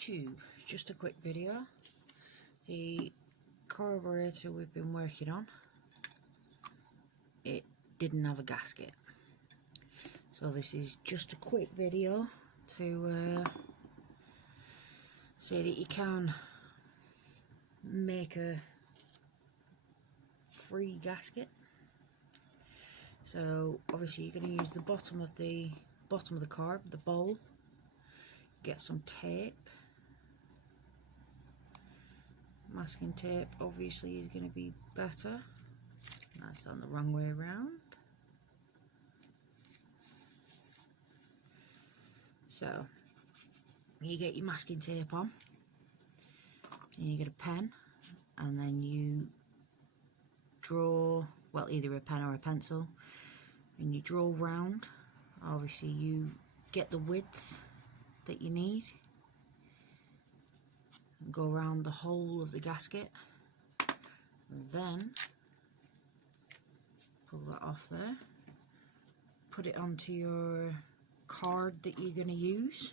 YouTube, just a quick video. The carburetor we've been working on, it didn't have a gasket, so this is just a quick video to say that you can make a free gasket. So obviously you're going to use the bottom of the carb, the bowl. Get some tape. Masking tape obviously is going to be better. That's on the wrong way around. So you get your masking tape on, and you get a pen, and then you draw, well, either a pen or a pencil, and you draw round. Obviously you get the width that you need and go around the whole of the gasket, and then pull that off there, put it onto your card that you're going to use.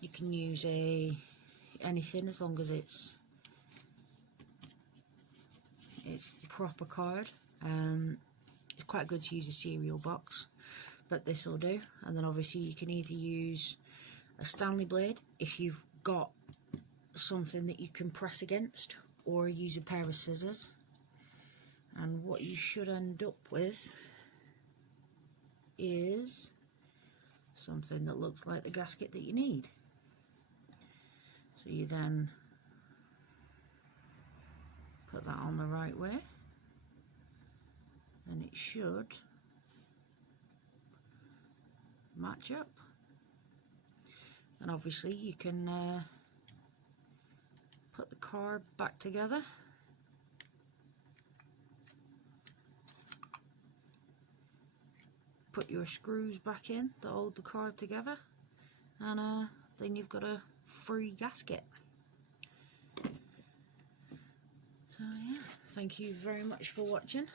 You can use anything as long as it's proper card. It's quite good to use a cereal box, but this will do. And then obviously you can either use a Stanley blade if you've got something that you can press against, or use a pair of scissors. And what you should end up with is something that looks like the gasket that you need. So you then put that on the right way, and it should match up. And obviously you can put the carb back together, put your screws back in that hold the carb together, and then you've got a free gasket. So yeah, thank you very much for watching.